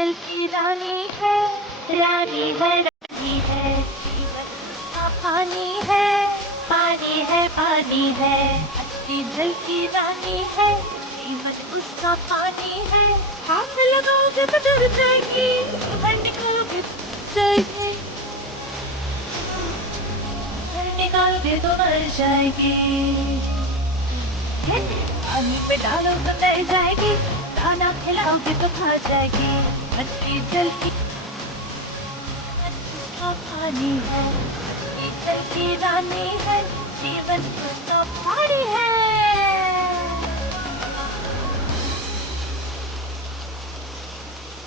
दिल की रानी है, रानी है, रानी है, जीवन का पानी है, पानी है, पानी है, अच्छी दिल की रानी है, जीवन उसका पानी है। हाथ लगाओगे तो डर जाएगी, घर निकालोगे तो जाएगी, घर निकालोगे तो मर जाएगी। पानी में डालो तो मर जाएगी, खाना खिलाओगे तो खा जाएगी, अच्छी दिल की उसका पानी है, अच्छी दिल की रानी है, जीवन उसका पानी है।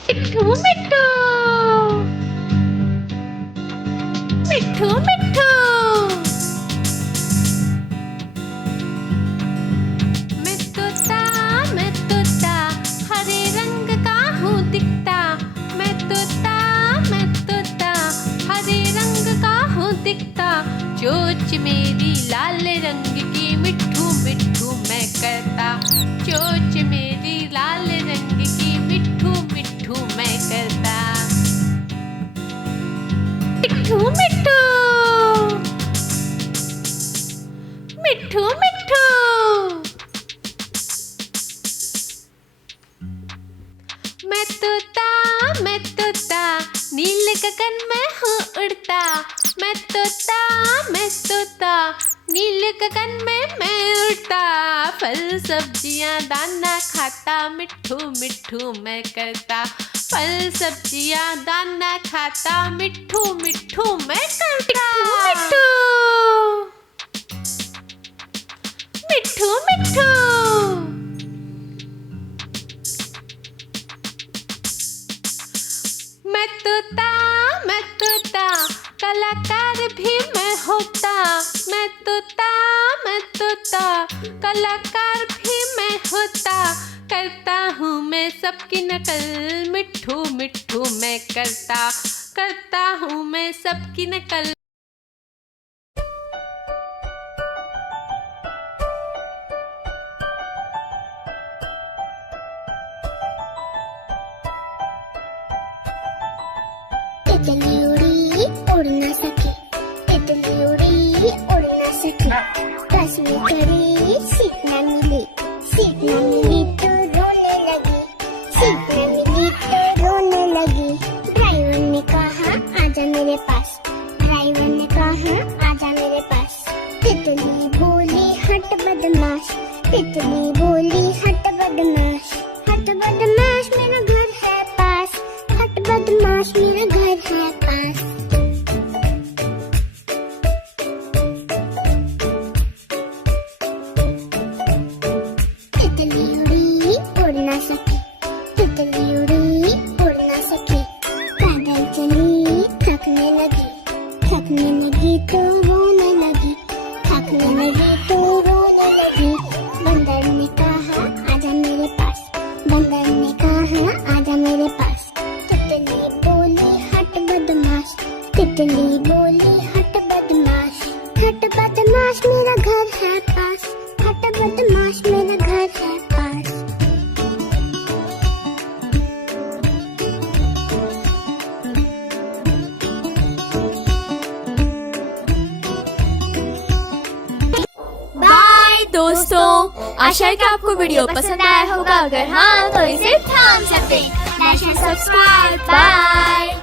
मिट्ठू मिट्ठू मिट्ठू मिट्ठू मैं तोता हरे रंग का हूँ दिखता, मैं तोता हरे रंग का हूँ दिखता, चोंच मेरी लाल रंग की मिट्ठू मिट्ठू मैं करता, चोंच मेरी लाल रंग की मिट्ठू मिट्ठू मैं करता। मिट्ठू मिट्ठू मिट्ठू मिट्ठू मैं तोता नील गगन में हूँ उड़ता, मैं तोता नील गगन में मैं उड़ता, फल सब्जियाँ दाना खाता, मिट्ठू मिट्ठू मैं करता, फल सब्जियाँ दाना खाता, मिट्ठू मिट्ठू मैं करता। मिट्ठू मिट्ठू मैं तोता कलाकार भी मैं होता, मैं तोता कलाकार भी मैं होता, करता हूँ मैं सबकी नकल, मिट्ठू मिट्ठू मैं करता हूँ मैं सबकी नकल। तितली उड़ी उड़ ना सकी, तितली उड़ी उड़ ना सकी, बस में चढ़ी सीट न मिली, सीट न मिली तो रोने लगी, सीट न मिली तो रोने लगी। ड्राइवर ने कहा आजा मेरे पास, ड्राइवर ने कहा आजा मेरे पास, तितली बोली हट बदमाश, तितली बोली हट बदमाश, हट बदमाश मेरा घर है पास, हट बदमाश मेरा घर है पास। तितली उड़ी उड़ ना सकी, तितली उड़ी उड़ ना सकी, पैदल चली थकने लगी तो रोने लगी, थकने लगी तो रोने लगी। बंदर ने कहा आजा मेरे पास, बंदर ने कहा आजा मेरे पास, तितली बोली हट बदमाश, तितली बोली हट बदमाश, हट बदमाश मेरा घर है पास, हट बदमाश मेरा घर है पास। बाय दोस्तों, आशा है कि आपको वीडियो पसंद आया होगा, अगर हाँ तो इसे ध्यान से दें, लाइक एंड सब्सक्राइब। बाय।